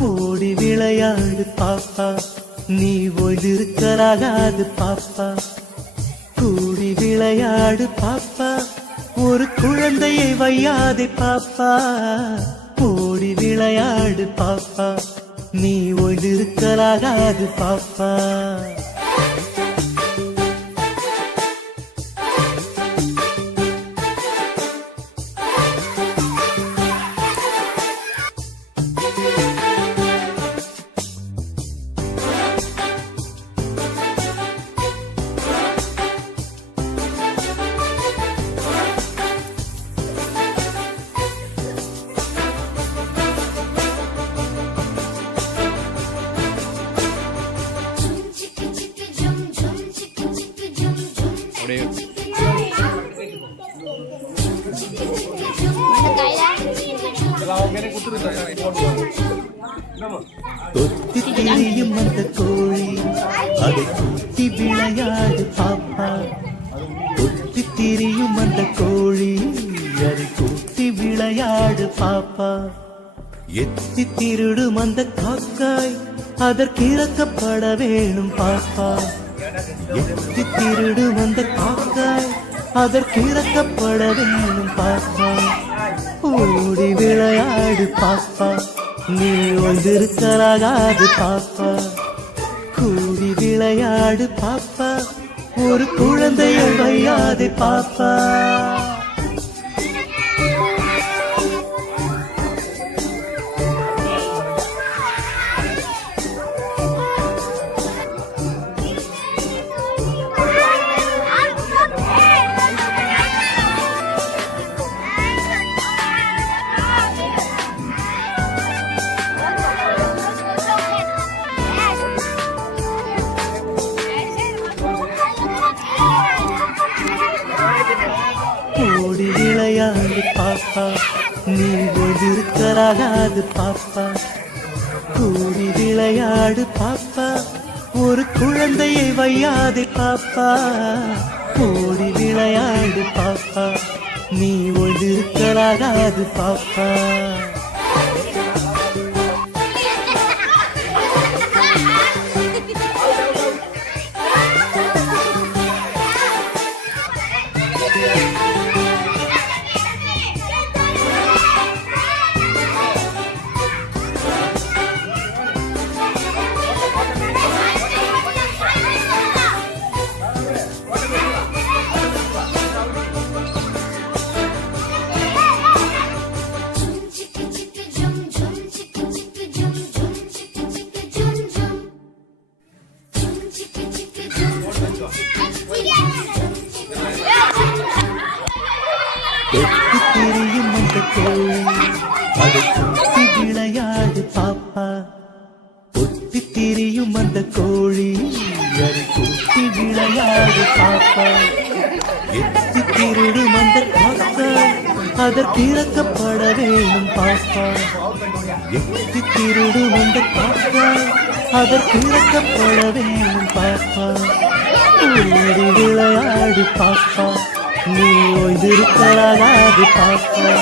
ஓடி விளையாடு பாப்பா. நீ ஓய்ந்திருக்கலாகாது பாப்பா. கூடி விளையாடு பாப்பா. ஒரு குழந்தையை வையாதே பாப்பா. ஓடி விளையாடு பாப்பா. நீ ஓய்ந்திருக்கலாகாது பாப்பா. Dance. தொத்தி திரியும் அந்த கோழி அதை குத்தி விளையாடு பாப்பா. தொத்தி திரியும் அந்த கோழி அதை குத்தி விளையாடு பாப்பா. எத்தி திருடும் அந்த காக்காய் அதற்கு இறக்கப்பட வேணும் பாப்பா. எத்தி திருடு வந்த காக்காய் அதற்கிறக்கப்பட வேணும் பாப்பா. ஓடி விளையாடு பாப்பா. நீ வந்திருக்கலாகாது பாப்பா. கூடி விளையாடு பாப்பா. ஒரு குழந்தையை வையாது பாப்பா. விளையாடு பாப்பா. நீ எதிர்க்கராகாது பாப்பா. கூடி விளையாடு பாப்பா. ஒரு குழந்தையை வையாது பாப்பா. ஓடி விளையாடு பாப்பா. நீ ஒன்றிருக்கலாகாது பாப்பா. தொட்டு தெரியும் அந்த கோழி அதை குத்தி விளையாடு பாப்பா. ஒட்டி திரியும் அந்த கோழி அதை குத்தி விளையாடு பாப்பா. எத்தி திருடும் அந்த காக்காய் அதற்கு இறக்கப்பட வேணும் பாப்பா. எத்தி திருடும் அந்த காக்காய் அதற்கு இறக்கப்பட வேணும் பாப்பா. விளையாடு பாப்பா. நீ ஓய்ந்திருக்கலாகாது பாப்பா